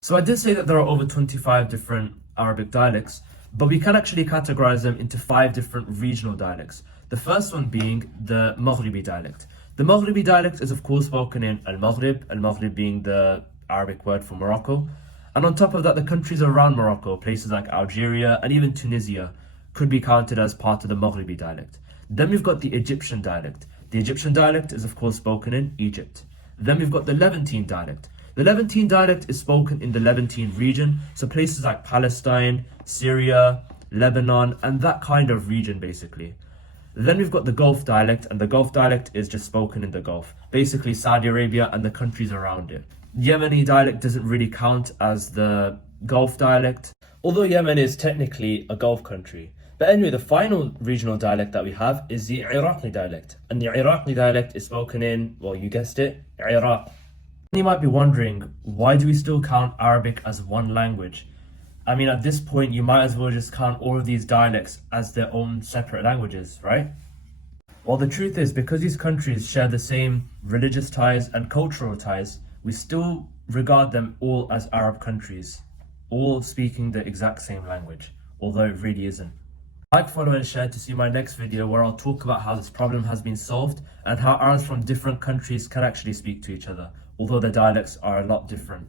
So I did say that there are over 25 different Arabic dialects, but we can actually categorize them into 5 different regional dialects. The first one being the Maghribi dialect. The Maghribi dialect is of course spoken in Al Maghrib being the Arabic word for Morocco. And on top of that, the countries around Morocco, places like Algeria and even Tunisia, could be counted as part of the Maghribi dialect. Then we've got the Egyptian dialect. The Egyptian dialect is of course spoken in Egypt. Then we've got the Levantine dialect. The Levantine dialect is spoken in the Levantine region, so places like Palestine, Syria, Lebanon, and that kind of region basically. Then we've got the Gulf dialect, and the Gulf dialect is just spoken in the Gulf, basically Saudi Arabia and the countries around it. Yemeni dialect doesn't really count as the Gulf dialect, although Yemen is technically a Gulf country. But anyway, the final regional dialect that we have is the Iraqi dialect. And the Iraqi dialect is spoken in, well, you guessed it, Iraq. You might be wondering, why do we still count Arabic as one language? I mean, at this point, you might as well just count all of these dialects as their own separate languages, right? Well, the truth is, because these countries share the same religious ties and cultural ties, we still regard them all as Arab countries, all speaking the exact same language, although it really isn't. Like, follow, and share to see my next video where I'll talk about how this problem has been solved and how Arabs from different countries can actually speak to each other, although the dialects are a lot different.